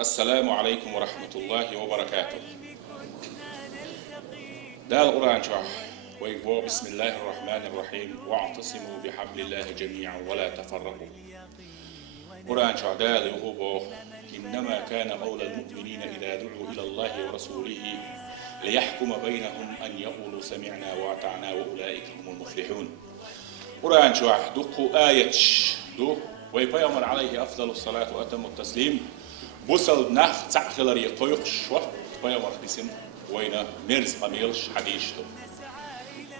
السلام عليكم ورحمة الله وبركاته. ده القرآن شرح ويقول بسم الله الرحمن الرحيم واعتصموا بحبل الله جميعا ولا تفرقوا. قرآن شرح ده يقول إنما كان قول المؤمنين إذا دعوا إلى الله ورسوله ليحكم بينهم أن يقولوا سمعنا وأطعنا وأولئك هم المفلحون. قرآن شرح دقوا آية دو ويبيامر عليه أفضل الصلاة وأتم التسليم بوصل نخ تعخلر يقويقش وقت بيامر بسم وينا مرز قميلش حديشتو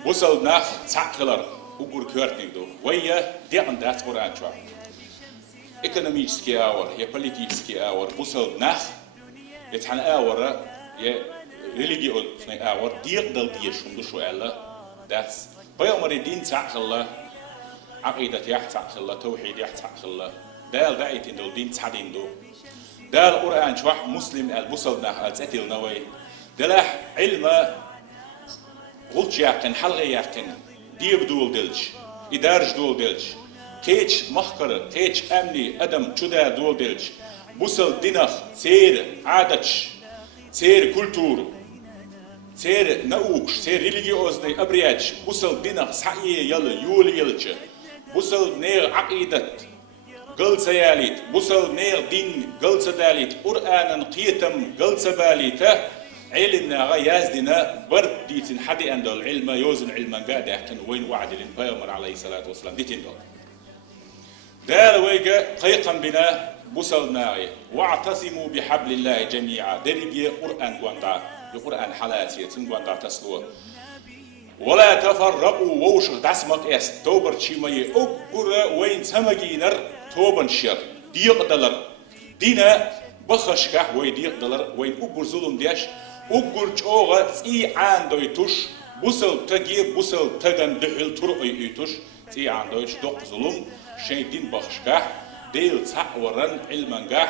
بوصل نخ تعخلر أقول كورتنك دو ويا دي عندات قرآن شرح ekonomiski avor, je politiski avor, busal nah, je tan avor, je religiösni avor, dirdal dieshundu şu alla, das. Peygamber din ta'khalla, aqidat ta'khalla, tawhid ta'khalla, dal da'it indul din ta'dindu. Dal Qur'an şwah muslim al busal nah al zatil naway. Dalah ilma qulch yaqin, halqa yaqin, dibdul dilch, idarj dul dilch. كيتش مخكرة كيتش أمني أدم شدا دول دلش بوصل دينخ سير عادتش سير كولتور سير نأوكش سير ريليجيوزني أبرياتش بوصل دينخ صحيح يلا يول يلتش بوصل نير عقيدة قل سياليت بوصل نير دين قل سداليت قرآن قيتم قل سباليت علمنا غياز دينا برد ديتن حدي عند العلم يوزن علما قاعد يحكن وين وعد للبيامر عليه الصلاة والسلام ديتن دول دال ويجا قيقا بنا بوصل ناغي واعتصموا بحبل الله جميعا درجي قرآن قوانتا القرآن حالاتي تنقوانتا تسلوه ولا تفرقوا ووش داسمك اس توبر تشيمي أقر وين تمجينر توبن شر ديق دلر دينا بخشكه وين ديق دلر وين أقر ظلم ديش أقر جوغا تي عندوي توش بوصل تجيب بوصل تجن دحل ترقي توش تي عندوي دوق ظلم شيء دين بخشكه ديل تعورن علمنجه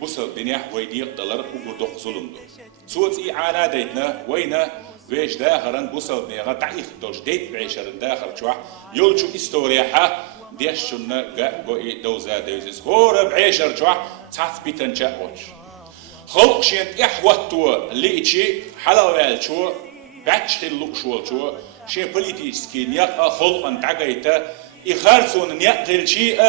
بوصل دنيا ويديق دلر وقدوق ظلم دو صوت عانا ديتنا وينا ويش داخرن بوصل دنيا تعيخ دوش ديت بعيشرن داخر شوح يلشو استوريحة ديشنا قوي دوزا دوزيز هور بعيشر شوح تثبيتن جاوش خلق شينت إحوتو ليتشي حلوال شو باتش خلق شو شيء بوليتيسكي نيا خلقن تعقيته إخارسون نيقل شيء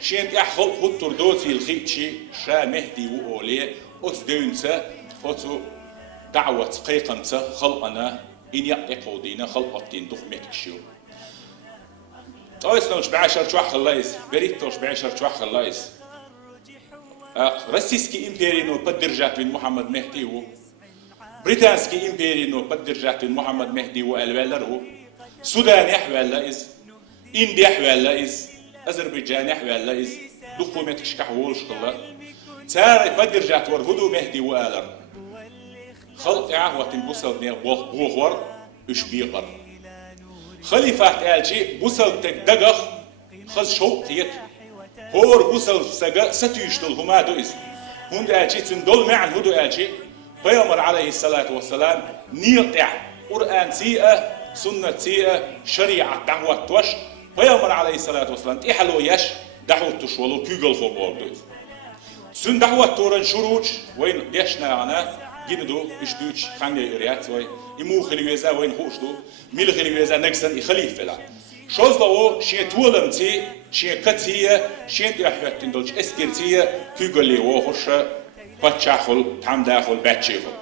شين يحخل خطر دوتي الخيتشي شا مهدي وأولي أتدونسا أتو دعوة قيقنسا خلقنا إن يقيقو دينا خلقتين دخمك شو أيسنوش بعشر شوح خلايس بريتوش بعشر شوح خلايس رسيسكي إمبيرينو بدرجات من محمد مهدي و بريطانسكي إمبيرينو بدرجات من محمد مهدي وألوالرو سودان يحوال إز إنديا حوالا إز أذربيجان حوالا إز دقومت كشكح وولش خلا تاري بدر جات ور هدو مهدي وآلر خلق عهوة بوصل نير بوغور إش بيقر خليفة آلجي بوصل تك خز شوق تيت هور بوصل سجا ستيشتل هما دو إز هند آلجي تندول معن هدو آلجي بيامر عليه الصلاة والسلام نيقع قرآن سيئة سنة سيئة شريعة دعوة توش بيامر عليه الصلاة والسلام إحلو يش دعوة تشولو كيغل خبور دوز سن دعوة تورن شروج وين يشنا أنا جندو إشدوش خانجي إريات وين إمو خليوزا وين خوشدو ميل خليوزا نكسن إخليف لا شوز لو شين تولمتي شين كتية شين يحيطين دولش إسكيرتية كيغلي وخش بتشاخل تام داخل بتشيخل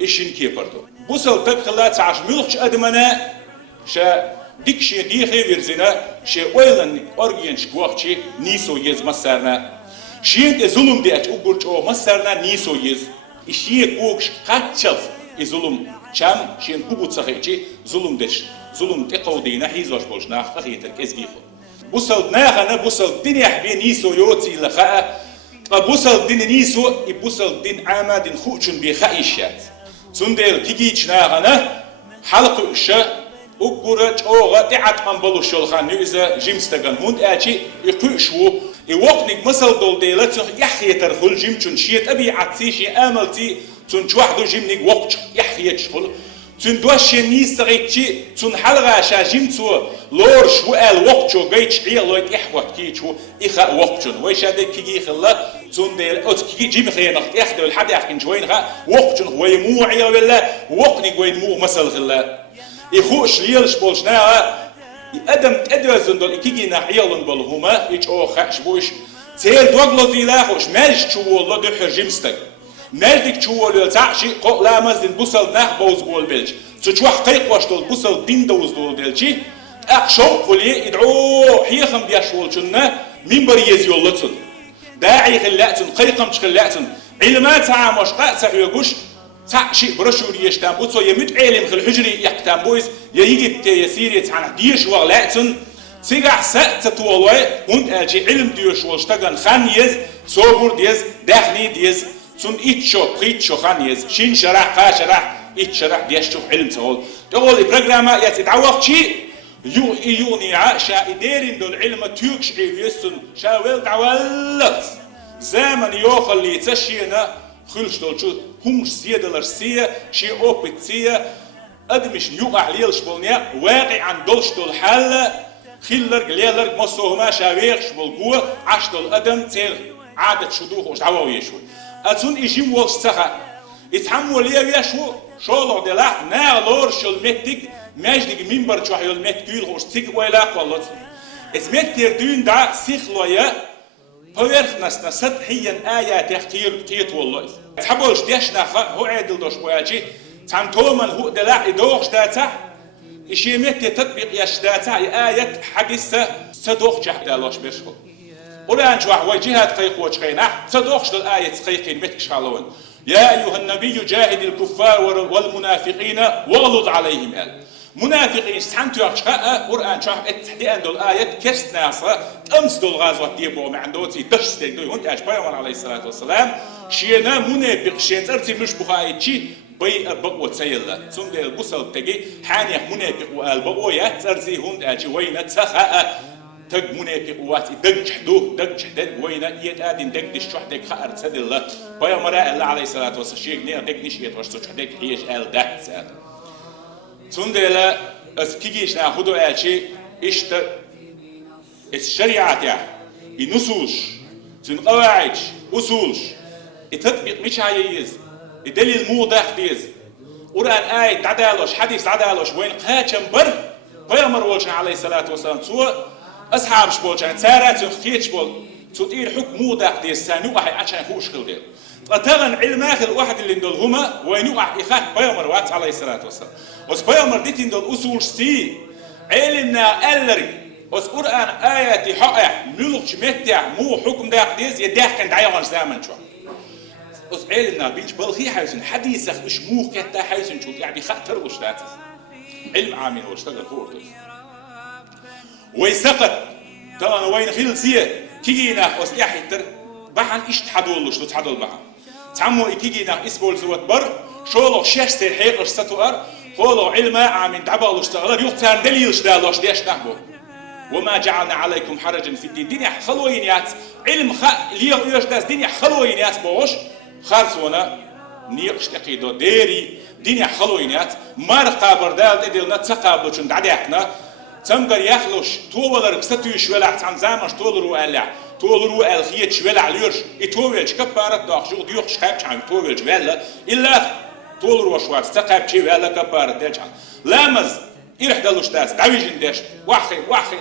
إيشين كيبردو بوصل تدخلات عش ملخش أدمنا شا ديك شي ديخي ويرزينا شي ويلن أرجينش قوخشي نيسو يز مسرنا شين ظلم ديت أقولش أو مسرنا نيسو يز إشي قوخش قاتشف ظلم شام شين قبوت صحيحي ظلم دش ظلم تقو دينا حيزوش بولش ناخ خيتك إزجيخو بوصل ناخنا بوصل دين يحبي نيسو يوتي لخاء بوصل دين نيسو يبوصل دين عاما دين خوشن بخايشات سندل كيجيش ناخنا حلق الشا أقولش أوغا تعت عن بلوشل خان نيزا جيمستغان هند أشي يقيشوا يوقنك مثل دول ديلات يحيى ترخل جيم تون شيت أبي عتيشي أملتي تون شواحدو جيمنك وقت يحيى تشخل تون دوش نيستغيتشي تون حلقة شاجيم تو لورش وقال وقت شو جيتش عيال لويت إحوت كيتشو إخا وقتون ويش هذا كيجي خلا تون أتكي جيم خيانة ياخد الحد يحكي شوين غا وقت هو موعي ولا وقني وين مو مسل غلا يخوش ليلش بولشنا أدم تدرزن دول كيجي نحيلن بالهما إيش أو خش بوش تير دوغلو زيلا خوش مالش شو والله ده حرجمستك مالك شو والله تعشي قل لا مزن بوصل نه بوز بول بيلش تشوح قيق واش دول بوصل دين دوز دول بيلشي أخشوا فلي يدعو حيخم بيشول شنا مين بريز يولتن داعي خلاتن قيقم خلاتن علما تعامش قاس يقوش تعشي برشوري يشتام بوصو يمت علم خل حجري يقتام بويز يجي يسير يتعنا ديش وغلاتن سيجع سأت تولوي هند أجي علم ديش واشتغل خانيز صبر ديز دخني ديز سون إتشو قيتشو خانيز شين شرح قا شرح إتشرح ديشتو علم تقول تقول البرنامج يتعوق شيء يوني عاشا إدارين دول علم تيوكش عيويسن شاول تعولت زمن يوخل اللي تشينا خلش دول شو همش سيدلر سيا شي أوبت سيا أدمش يوقع ليلش بولنيا واقع عن دولش دول حل خيلر ليلر مصوهما شاويخش بالقوة عش دول أدم تير عادة شدوخ وش عواو يشوي أتون إجيم والش سخا يتحمل ليه يشو شولو دلاح نالور شل متك ماجدك منبر شو حيول متكيل وش تيك ولا قلت اسمت تردين دا سيخلويا بورخنسنا سطحيا آيات يختير كيت والله تحبولش ديشنا هو عادل دوش بواجي تام تومن هو دلاح يدوخش داتا إشيمت تطبيق يش داتا آيات حديثة صدوخ جهد الله بيرشخو ولان جوا وجهات قيق وجهينا صدوخش الآية قيقين متكش حالون يا أيها النبي جاهد الكفار والمنافقين واغلظ عليهم قال منافقين استحنتوا يخشقا قرآن شاح اتحدي عندو الآية كرست ناسا تأمس دول غازوات ديبو مع عندوتي تشتك دو يهونت أش بيامر عليه الصلاة والسلام شينا منافق شين ترتي مش بخايت شي بي أبقوة سيلا ثم دي البصل تجي حانيح منافق والبقوة يترزي هونت أجي وين تسخاء تج منافق واتي دج حدوه دج حدد وين يتادين دج دشوح دج خأر تسدل بيامر الله عليه الصلاة والسلام شيء نير دج نشيت وشتوش دج حيش آل ده سأل تندلا أسكيجيش ناخدو أشي إشت الشريعة تاع النصوص تنقواعد أصولش التطبيق مش عايز الدليل موضح ديز قرآن آية عدالوش حديث عدالوش وين قاتشم بر بيامر والشان عليه الصلاة والسلام سوى أصحاب شبولشان سارات وخيتش بول تطير حكم موضح ديز سانو واحد عشان خوش خل ديل تغن علم آخر واحد اللي ندول هما وينوع إخاك بيامر وات عليه الصلاة والسلام وس بيامر ديتين دول أصول سي علمنا ألري وس قرآن آياتي حقا ملوكش متع مو حكم داق ديز يداق كان دعيوان زامن شو وس علمنا بيش بلخي حيثن حديثك إش مو كتا حيثن شو يعني خاطر وش داتز علم عامين واشتغل فورتز ويسقط طبعا وين خيل سيه كيجينا وس يحيتر بحن إيش تحدولش تحدول بحن تعمو إكيجينا إسبول زوات بر شولو شاش سير حيقش ستوار قولو علما عامين دعبالو اشتغلر يوقتان دليلش دالوش ديش نحبو وما جعلنا عليكم حرجا في الدين دنيا خلوينيات علم ليه يوش داس دنيا خلوينيات بوش خارسونا نيقش تقيدو ديري دنيا خلوينيات مرقا بردال تدلنا تقابلو چون دعديحنا تمقر يخلوش طولر كستو يشولع تان زامنش طولرو ألع طولرو الخيت شولع ليرش يتوولش كبارت داخشو ديوخش خاب چان يتوولش ولا إلا طولرو شوات تقاب چي ولا كبارت ديل چان لامز إرح دلوش داس دعويجن داش واخي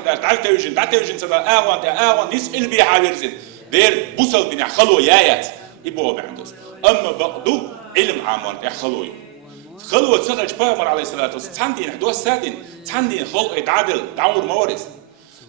داش دعويجن سبا آوان نسئل بي عاورزين دير بوصل بنا خلو يايات يبوه بعندوس أما بقدو علم عامان يخلوي خلوة سخرج بيامر عليه الصلاة والسلام تاندين حدوث سادين تاندين خلق يتعادل دعور موارث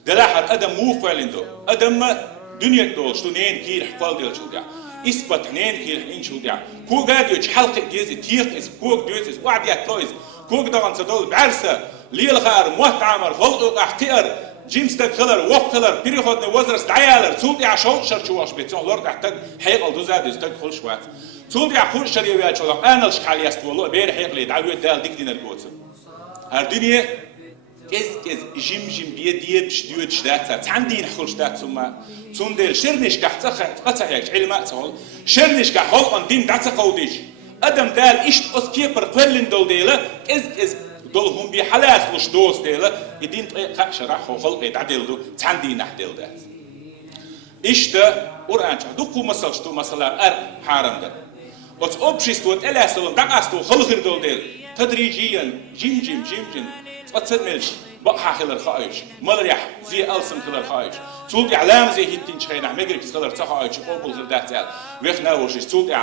دلاحر أدم مو فعلين دو أدم دنيا دول شتونين كير حفال ديال شودع إثبت نين كير حين شودع كو قاديوش حلق ديزي تيق إز كوك ديوزيز وعديات لويز كوك دغن تدول بعرسة ليل خار موهت عمر خلق احتئر جيمس تك خلر وقت خلر بيريخودني وزرس دعيالر سولد يعشو شرشواش بيتون لورد احتاج حيق الدوزاد تك خل شوات سولد يعخول شريويات شولق أنا الشحال يستولو بير حيق لي دعوية دال ديك دين القوتس هردنيا كز جيم بيديه بشديوت شداتها تعندين حخل شدات ثم دير شرنش كحتخ قطع يك علماء تقول شرنش كحول ان دين دعت قوديش ادم دال اشت اسكيبر قلن دول ديله كز دولهم بحالات لش دوس ديله يدين طريق شرح وخلق يتعدل دو تعندين نحدل دات اشت قرآن شو دكوا مسألة شو مسألة حرام ده بس общество تلاسل دعاستو خلخر دول ديل تدريجيا جيم تصدملش بقى خلال خايش ملريح زي ألسم خلال خايش تقول إعلام زي هيتين شخينا مجرد خلال تخايش قبل خلال تال ويخنا وش تقول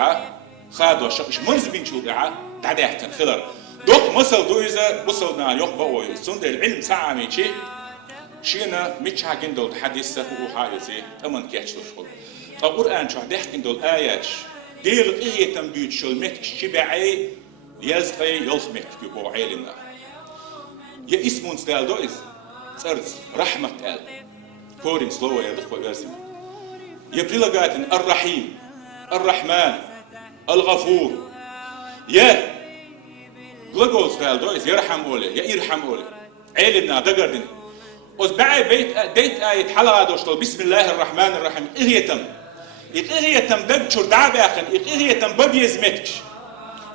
خادوا شقش منزبين شو تعديحتن خلال دوك مسألة دويزة وصلنا يقبأ ويصند العلم ساعة شيء شينا مش حاجين دول حديثة هو حاجة أمن كيش تشغل القرآن شو حديحكين دول آيات ديل إيه تنبيت شو المتك شبعي يزغي يلخمك يبو عيلنا يا اسمون ستال دويز سرز رحمة تال كورين سلوة يا دخوة يرسم يا بريلغاتن الرحيم الرحمن الغفور يا لغول ستال دويز يرحم أولي يا يرحم أولي عيلنا دقردن وزبعي بيت ديت آية حلقة دوشتل بسم الله الرحمن الرحيم إغيتم إغيتم دقشر دعباقن إغيتم ببيزمتكش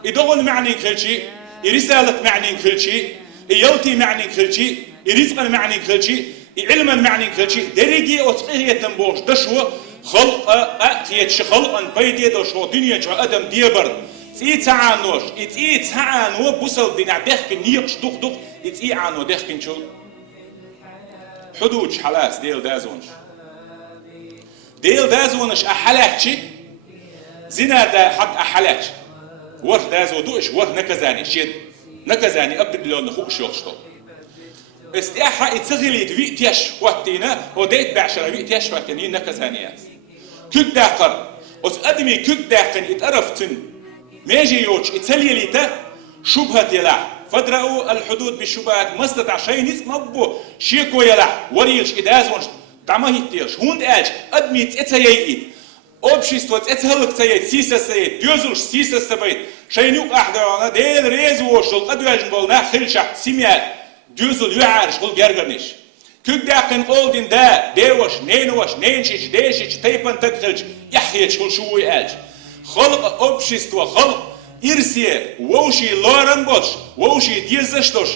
إدغل معني كل شيء رسالة معني كل شيء يلتي معني كل شيء رزقا معني كل شيء علما معني كل شيء درجي أغيتم بوش دشو خلق أخيتش خلقا بيدي دوشو دنيا جو أدم ديبر إتي تعانوش إتي تعانو بوصل دينا دخن نيقش دخ إتي عانو دخن شو حدود حلاس ديل دازونش أحلاتشي زنا دا حق أحلاتش ور دازو دوش ور نكزاني شيد نكزاني أبد لون نخوش يوشتو استياحة اتسغلي دويت يش وقتنا وديت بعشرة ويت يش وقتني نكزانيات كيك داقر وس أدمي كيك داقن اتعرفتن ميجي يوش اتسليليتا شبهة يلا فدرأوا الحدود بالشبهات ما استطاع شيء نسمى بو شيكو يلا وريلش إدازونش تعمه يتيرش هوند أج أدمي تتسيئي общество تتهلك سيئي سيسا سيئي ديوزلش سيسا سبيت شيء نوك أحدانا ديل ريز وشل أدواجن بولنا خلشح سيميات ديوزل يعارش قل جرجرنش كيك داقن قولدين دا ديوش نينوش نينشيش ديشيش تيبان تدخلش يحيش كل شوي أج خلق общество خلق إرسية ووشي لورن بوش ووشي ديزشتوش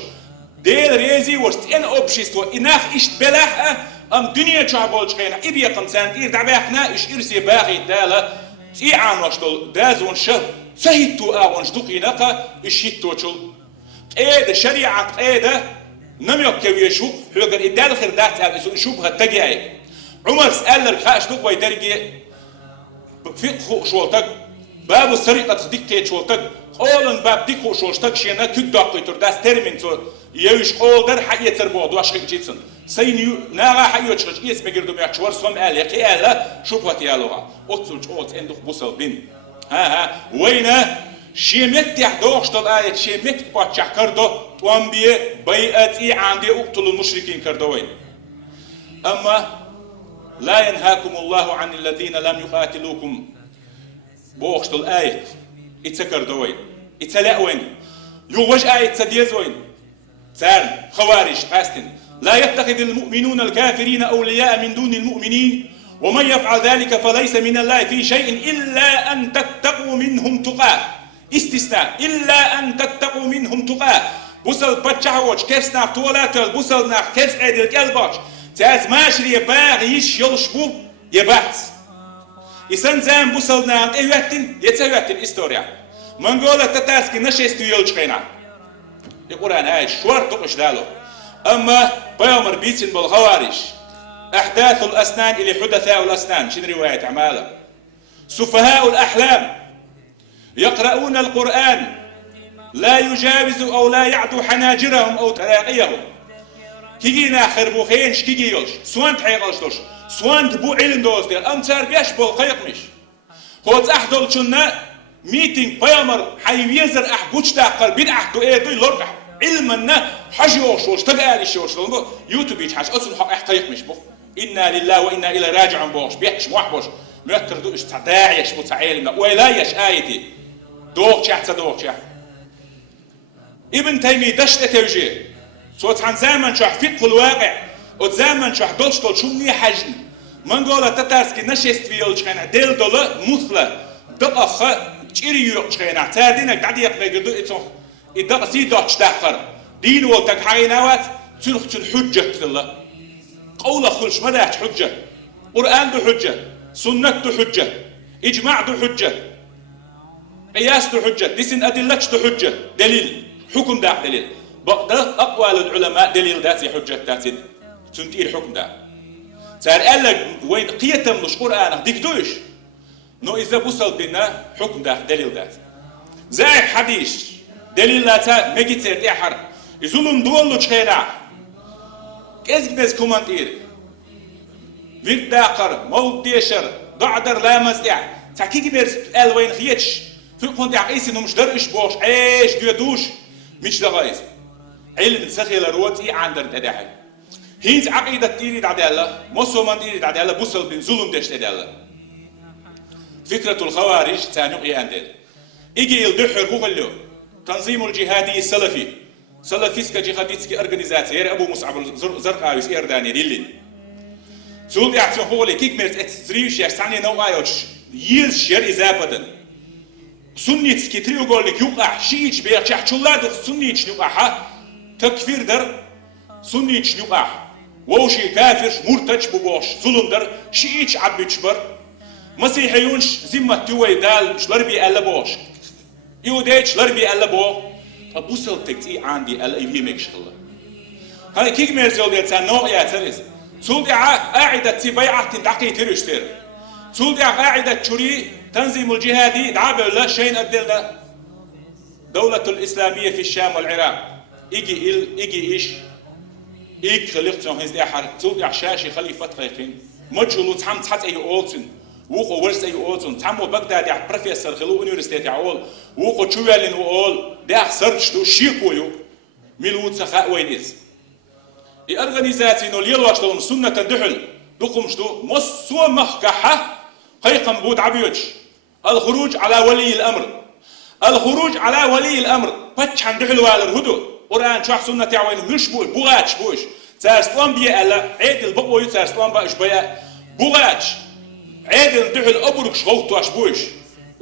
ديل ريزي وشتين общество إناخ إشت بلاح أم دنيا شعبولش خينا إبيا قمسان إير دعباحنا إش إرسي باقي دالا تيعان وشتل دازون شه سهيتو آوانش دقيناقا إش هيتوشل قيدة شريعة قيدة نميوك كويشو حوغر إدال خردات هذا شبهة تقياي عمر سأل الخاش دقوي درجي فقه شولتك باب السرقة تخديك شولتك قولن باب ديكو شولتك شينا كيك داقوي ترداس ترمين تو يوش قول در حقية تربو دواش خيك جيتسن سينيو ناغا حيو تشخش اسم جردو ميحشور سوم آل يقي آلا شبهة يالوغا أتسلج أوت اندخ بوصل بين ها وينا شيمت يحدوش طل آية شيمت باتشح كردو توانبيه بيئتي عندي اقتل المشركين كردوين أما لا ينهاكم الله عن الذين لم يقاتلوكم بوش طل آية اتسكردوين اتلاقوين يوغج آية تديزوين سال خوارج قاستن لا يتخذ المؤمنون الكافرين أولياء من دون المؤمنين ومن يفعل ذلك فليس من الله في شيء إلا أن تتقوا منهم تقاه استثناء إلا أن تتقوا منهم تقاه بوصل بتشعوش كيفسنا طولاتل بوصلنا كيفس عدل كالباش تاز ماشري باغيش يلشبو يبات إسان زام بوصلنا إيواتن يتسواتن إستوريا منقولة تتاسكي نشيستو يلشقينا القرآن هاي شوار تقش دالو أما بيومر بيتن بالخوارج أحداث الأسنان إلى حدثاء الأسنان شن رواية عمالة سفهاء الأحلام يقرؤون القرآن لا يجاوز أو لا يعدو حناجرهم أو تراقيهم كيجينا خربوخين شكيجي يلش سوان تحيقلش دوش سوان تبو علم دوز دير أمتار بيش بالخيق مش هو تأحدل شنا ميتينج بيومر حيويزر أحبوش تاقر بين أحدو إيدو يلرقح علمنا حجوش وش تقالي شوش يوتيوب يتحاش أصل حق احتيق مش بخ إنا لله وإنا إلى راجعون بوش بيحش موحبوش ميكر دوش تداعيش متعيلنا ويلايش آيتي دوغ شاح تدوغ شاح ابن تيمي دشت توجيه صوت عن زمن شاح فقه الواقع وزمن شاح دولش دول شو مني حجن من قولة تتارسكي نشيست فيولش خينا ديل دولا مثلة دقا تشيريو خينا تاردينك دعدي يقبل قدو إتو إدقا سيدوش تاخر دين والتك حقيناوات تلخ الحجة الله قول خلش مداش حجة قرآن بحجة سنة حجة، إجماع حجة، قياس حجة، ديسن أدلة حجة، دليل، حكم ده دليل. بقدر أقوال العلماء دليل ذاتي حجة ذاتي تنتير حكم ده. صار قال لك وين قيتم مش قرآن ديك دوش. نو إذا وصل بنا حكم ده دليل ذاتي. زائد حديث دليل ذاته مجتهد إحر. يزولم دول لشخينا. كيس بس كومنتير. فيد داقر موديشر ضعدر لا مزدع. تحكي بيرس قال وين خيتش. في كنت عقيس إنه مش درش بوش عيش ديودوش مش لغايز. علم سخيل الروتي عند التداعي. هيز عقيدة تيري عدالة، مسلمان تيري عدالة، بوصل بين ظلم دشت عدالة. فكرة الخوارج تانوقي عندل. إجي الدحر هو اللي تنظيم الجهادي السلفي. سلفيسكا جهاديتسكي أورجانيزاتير أبو مصعب الزرقاوي إيرداني ديلين. سول يعرفون هو اللي كيك مرت تريوش يعني نوعايوش يلز شر إزابدن. سنيتسكي تريو قول لك يوقع شيء بيرجع شلاد سنيتش يوقع تكفير در سنيتش يوقع ووشي كافر مرتج ببوش ظلم در شيء عبيتش بر مسيحيونش زمة توي دال مش لربي ألا بوش يوديش لربي ألا بو أبوسل تكتي عندي ألا يفهمك شغله هاي كيك مرزول يتسان نوع ياترز سول قاعدة تبيعة تدعقي تريشتر سول قاعدة تشري تنظيم الجهادي دعابة لا شيء أدلنا دولة الإسلامية في الشام والعراق إيجي إيش إيج خليقتهم هز أحد سود عشاشي خليفة خيفين مجهولو تحم تحت أي أولتن وقو ورس أي أولتن تحمو بغداد يع بروفيسور خلو أونيفرسيتي عول وقو تشوالين وقول ده سرج تو شيكويو ميلوت سخاء وينيز الأورغانيزاتي إنه ليلواش لهم سنة دحل دقمش دو مصو مخكحة قيقم بود عبيوش الخروج على ولي الأمر الخروج على ولي الأمر باتش عن دحل والرهدو قرآن شرح سنة تعوين مش بوش بوغاتش بوش تارسلام بيه ألا عيد البقوي تارسلام باش بيه بوغاتش عيد الدحل أبرك شغوتو أش بوش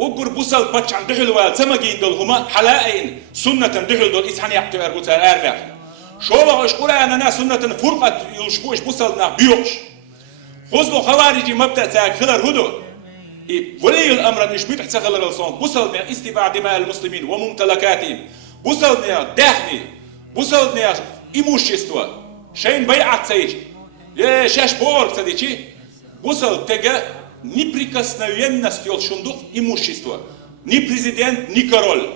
أقر بوصل باتش عن دحل والتمجين دول هما حلائين سنة دحل دول إسحان يحتو أربوتار أربع شولا أش قرآن أنا سنة فرقة يلشبوش بوصلنا بيوش خذوا خوارجي مبدأ تاك خلال هدو ولي الأمر نش بيتح تخلى الرسول بوصلنا استباع دماء المسلمين وممتلكاتهم بوصلنا داخلي بوصلنا إيموشيستوا شين بيعت سيج يا شاش بور صديقي بوصل تجا неприкосновенность شندوق إيموشيستوا ни президент ни король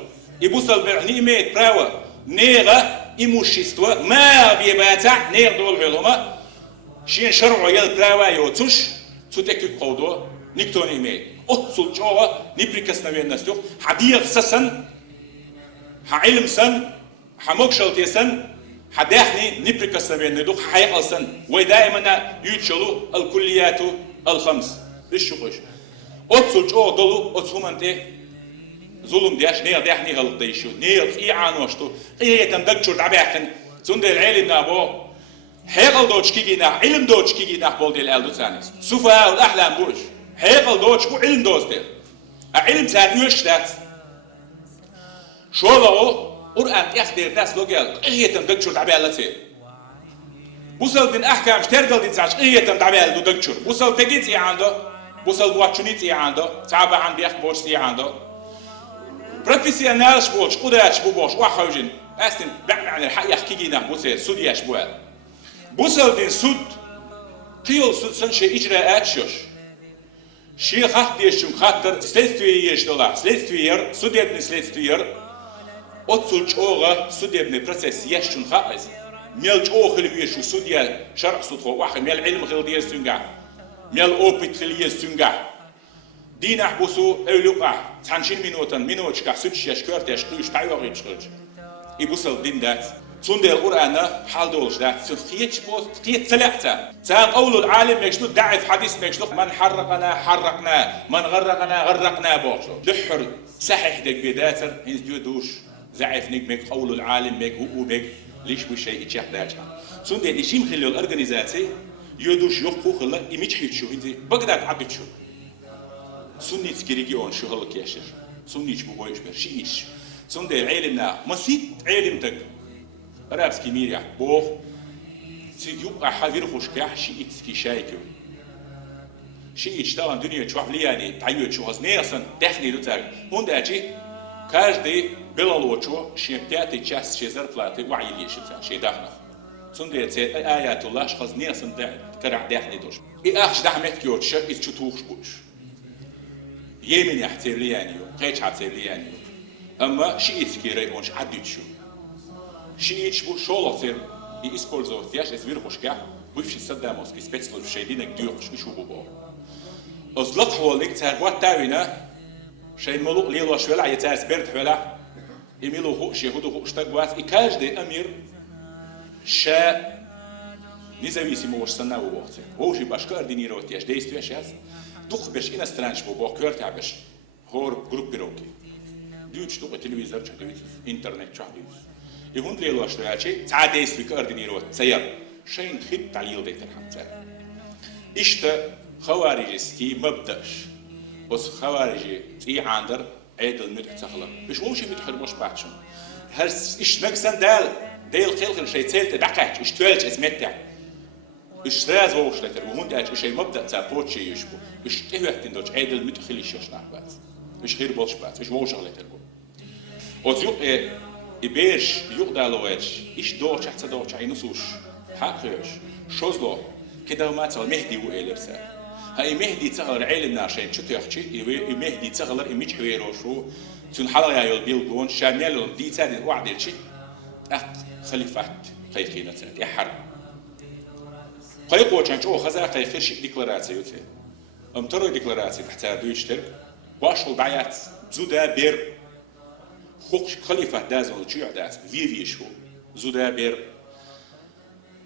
и бусал не имеет права نيغا إيموشيستوا ما بيباتع نيغ دول علوما شين شرعوا يلبراوا يوتوش تتكي قودوا نيكتون إيمي أتصل جوا неприкосновенность حديق سسن حعلم سن حموكشلتي سن حداخني неприкосновенность حيقل سن ودائما يتشلوا الكليات الخمس الشقش أتصل جوا دولو أتصومنتي ظلم دياش نير داحني هالطيشو نير إيعانوشتو إيه تندكشور عباكن زندر العلم نابو حيقل دوتش كيجينا علم دوتش كيجينا بولدي الألدو ثانيس سفهاء والأحلام بوش حيقل دوتش بو علم دوز دير علم ثاني يشتات شو لو قرآن يخدر ناس لو قال إيه تندكشور عبالتي بوصل من أحكام شترقل دين ساش إيه تندعبال دو دكشور بوصل تجيت عنده بوصل واتشونيت عنده تعبا عن بيخ بوش عنده بروفيسيونالش بوش قدراتش بوش وحوجين أستن بعمل الحق يحكي جينا بوصل سودياش بوال بوصل دين سود قيل سود سنشي إجراءات شوش شيء خاطر يشون خاطر سلستويش دولا سلستوير سوديبني سلستوير أتصلش أوغا سوديبني بروسيس يشون خاطر ميل أوخ اللي يشو سوديا شرق سودخو واحد ميل علم خلديه سنجا ميل أوبيت خليه سنجا دين أحبسو أولوقع تانشين منوتش كحسوتش يشكر تشكيش تعيوغ يشكرش يبصل دين دات صندي القرآن حال دولش دات سخيتش بوس خيت سلعتا سان قول العالم يشتو دعف حديث يشتو من حرقنا حرقنا من غرقنا غرقنا بوشو دحر صحيح دك بداتر هنز دوش زعف نجمك قول العالم مك هو بك ليش بشيء يتشح داجها صندي الإشيم خلي الأورجانيزاتي يدوش يقو خلا يميت حيتشو هنزي بقدر عبد شو سني تكريجيون شو هلك ياشر سني شو بويش برشيش صندي العلمنا مسيت علمتك رابس كيميريا بوه تيجوا حذير خوش كاح شيء تسكي شايكو شيء يشتغل دنيا شوف لياني تعيد شو هزني أصلا دخلي لتر هون داجي каждый белолочо شيء بتاعتي часть شيء زرفلاتي وعي ليش شيء داخل صندوق آيات الله شخصني أصلا كرع داخلي دوش أخش دحمت كيوتش إذ شتوخش بوش يمين يحتر ليانيو قيش حتر ليانيو أما شيء تكيري أونش عديت شيء يشبو شغل صير يسبولزو ثياش إسبير خوشكا ويفشي صداموسكي سبيتسلو شيدينك ديوخش يشوفوا بو أزلط حوالك تهربات تاوينا شيء ملوك ليلو شولا يتعرس برد حولا يميلو هو شيهودو هو اشتاقوات إكاج دي أمير شا независимо уж санаву вохте. Вожи башкар динировать яш действия сейчас. Дух беш иностранч бо бо квартя беш хор группировки. Дюч тука телевизор чатовиц, интернет чатовиц. И он лело что ячи ца действия координировать цаяр. Шейн хит талил дейтер хамца. Ишта خوارجسكي مبدأش. بس خوارجي تي عندر عيدل متحتخلا. بش وشي متحرمش بعدشون. هرس إيش نقصن ديل خلق شيء تالت دقات إيش توالج اسمتع. إيش راز ووش لتر وهون داش إيش مبدأ تابوت شيء يشبه. إيش تهوه تندوش عيدل متخليش يشنع بعد. إيش غير بولش بعد. إيش ووش لتر بو. وتيوق إبيش يقدر لواج. إيش دوش حتى دوش عينوسوش. حقيش. شوزلو كده ما تصل مهدي وإلرسا. هاي مهدي تغلر علم ناشين شو تحكي مهدي تغلر إميج حويروشو تون حلقة يول بيلقون شامل دي تاني وعد شيء خليفات قيقينة تاني يحر قيقو كان شو خزا قيقير شيء ديكلاراتيو تي ترى ديكلاراتي تحت دويشتر باشل بعيات زودا بير خوش خليفة دازل شو عدات في شو زودا بير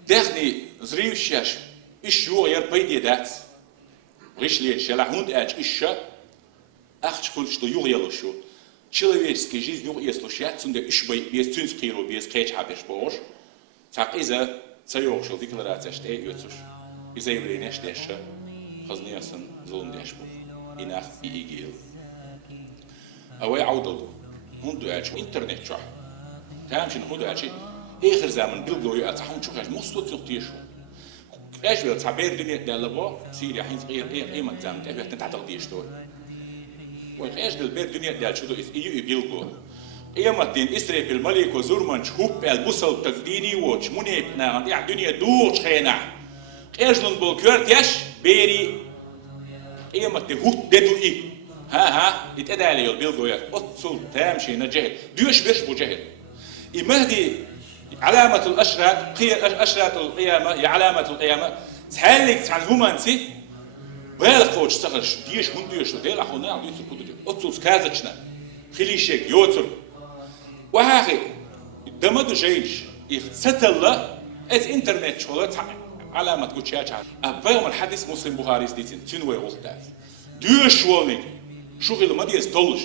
دخني زريوشياش إيش يو غير بيدي دات غيش ليه شلا هوند أج إيش أخش كل شيء يو غير شو человеческой жизни يو слушать сунда إيش بيس تونس كيرو بيس كيش حبش باش так إذا سيوخشل ديكلاراتيش تي يوتش إذا يبرينش ديش خزني أصلا ظلم ديش بو إناخ إيجيل أوي عودلو هوند أج إنترنت شو تامشين هوند أج آخر زمن بيلقوا يأتحون شو خش مصلوت يختيشوا إيش بيل تعبير دنيا دلبو سيريا حين صغير إيه ما تزامن تبي تنتعطل ديش دول وإيش دلبير دنيا دل شو ده إيه بيلقوا إيه ما تين إسرائيل بالملك وزورمان شوب البوصل تقديني وش منيبنا عند إيه الدنيا دوش خينا إيش لون بالكورت يش بيري إيه ما تهوت بدو إيه ها يتأدى يل بيلقوا يا أتصل تامشي نجهل دوش بيش بجهل المهدي علامة الأشراط أشراط القيامة هي علامة القيامة تحلق عن همانسي بالغ فوج تغش ديش من ديش ديل أخونا عم يصير كده أتصل كازتشنا خليشك يوتر وهاي دمدو جيش يختتل إز إنترنت شغلت علامة كوتشياتش أبغى من حديث مسلم بخاري ستين تنوي وقتها ديش ولني شغل ما ديس طلش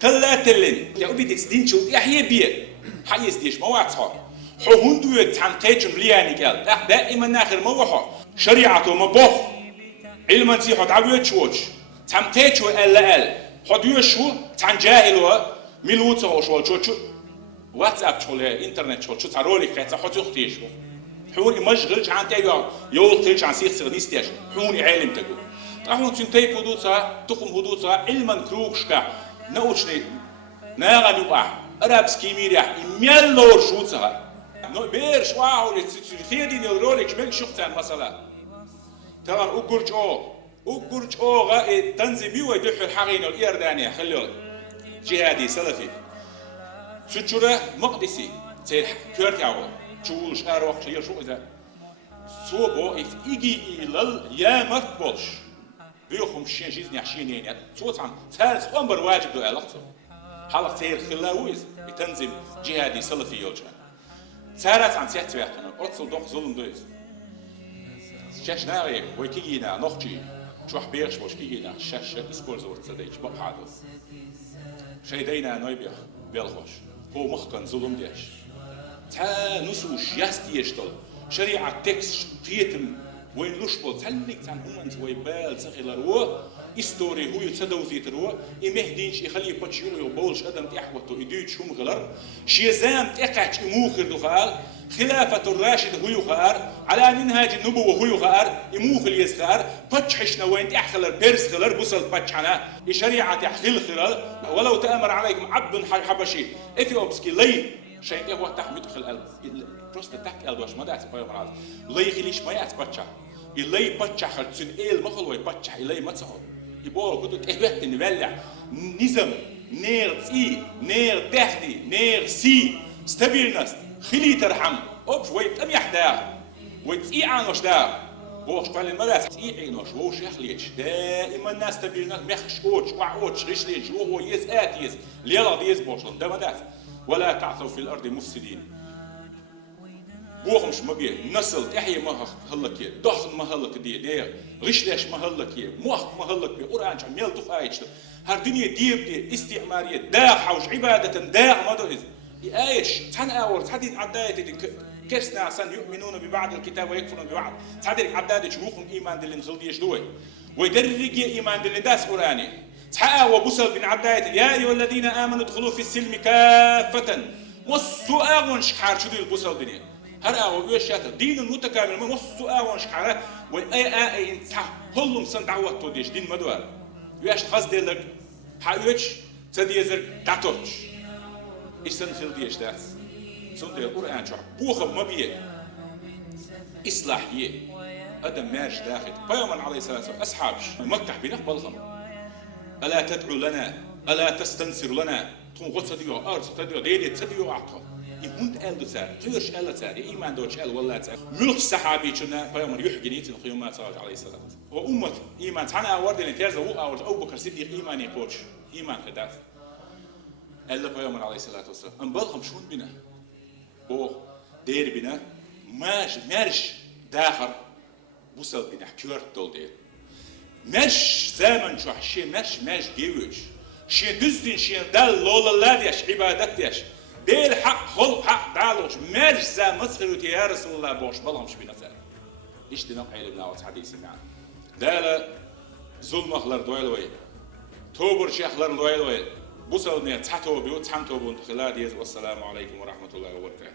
تلاتلين يا أبي تسدين شو يحيى بيه حيز ديش ما وعطها حوندو تان قيتم لياني قال دائما ناخر موحه شريعته مبوخ علما تيحو تعبيت شوش تان قيتو ال حديو شو تان جاهلوا ملوته شو واتساب شو انترنت شو تارولي قيتا حطو اختيشو حوني مشغل عن تايو يول تيج عن سيخ سغنيستيش حوني عالم تقول راحون تنتي حدوثها تقوم حدوثها علما كروكشكا نوشني ناغا نوقع أرابسكي ميريح يميلور شوتها نو بيرش واو لتسيدين الرولك من شقتان مثلا طبعا أقرج غا تنظيمي ويدحو الحقين الإردانية خلوا جهادي سلفي سجرة مقدسي تير كورتاو شو شهر وقت شير شو إذا صوبو إيجي إلى يا مقبلش بيوخم شين جيزني عشينين يعني صوت عم ثالث أمر واجب دو ألقته حلق تير خلاويز بتنظيم جهادي سلفي يوجه سارت عن سيحت ويقنا أتصل دوخ ظلم دويز شاش ناري ويكينا نخجي شوح بيرش بوش كينا شاش اسبول زور تصديج بقعدو شاي دينا نويبيا بيلغوش هو مخكن ظلم ديش تا نسوش يستيش دول شريعة تكس فيتم وين لشبول تلك تان همانت ويبال تخيلر история هو يتصدوزي تروى إمهدينش يخلي بتشيلو يبولش أدم تحوته يديت شوم غلر شيزام تقعش إموخر دخال خلافة الراشد هو يخار على منهاج النبوة هو يخار إموخر يسخار بتشحشنا وين تحخلر بيرس خلر بوصل بتشحنا الشريعة تحخل خلال ولو تأمر عليكم عبد حبشي إثيوبسكي لي شيء هو تحميد خلال بروست تحكي قلب واش ما دعت بايو مراد لي خليش ما يعت بتشح اللي بتشح خلصن إيه المخل وي بتشح اللي ما تصعد يبغى كده كهبت نبلع نظام نير تي نير تحدي نير سي ستابيلنس خلي ترحم أوبش ويت أم يحدا ويت عنوش دا بوش قال المدرسة عنوش وش يخليش دائما الناس ستابيلنس مخش أوتش وعوتش غشليش وهو يز ليلا ديز بوشلون ده مدرسة ولا تعثوا في الأرض مفسدين بوخمش ما بيه نسل تحيي ما هلك يه دخل ما هلك دي غشلش ما هلك يه موخ ما هلك بيه قرآن عميل تفايش هر دنيا ديب دي استعمارية دا حوش عبادة دا ما دوز ايش تحن اور تحدي عداية كسنا عشان يؤمنون ببعض الكتاب ويكفرون ببعض تحدي عداية شموخهم إيمان دل نخلديش دوي ويدرج إيمان دل داس قرآني تحقق وبصل بن عداية يا أيها الذين آمنوا ادخلوا في السلم كافة مصوا أغن شحار شو دي البصل دنيا هر أو يشيات دين المتكامل ما مصوا أغن شحار وأي إنسان هلهم سن دعوة توديش دين مدوار ياش خاص دلك حيوش تديزر داتوش إسن خلديش داس سنت القرآن شو بوخم ما بيه إصلاحية أدم ماش داخل بيوم عليه الصلاة والسلام أصحابش مكة بنقبلهم ألا تدعو لنا ألا تستنصر لنا تون قد صديو أرض صديو ديدي صديو عقل يهند أل دسار تيرش أل سار إيمان دوش أل ولا سار ملك الصحابي شنا بيوم يحكي نيت القيوم صلى الله عليه وسلم وأمة إيمان تانا أورد اللي تيرز هو أورد أبو بكر صديق إيمان يقولش إيمان خداف ألا بيوم عليه الصلاة والسلام أم بلهم شون بنا بو دير بنا مارش داخل بوصل بنا كيرت دول دير مش زمن شو حشي مش جيوش شي دزدين شي دال لولا لاديش عبادتيش ديل حق خل حق دالوش مش زمن مسخرتي يا رسول الله بوش بلهمش بنفسه ايش دي نقع لنا حديث معنا دال ظلم اخلر دويلوي توبر شيخلر دويلوي بوصل نيت تحتو بيوت تحمتو بنت خلال والسلام عليكم ورحمه الله وبركاته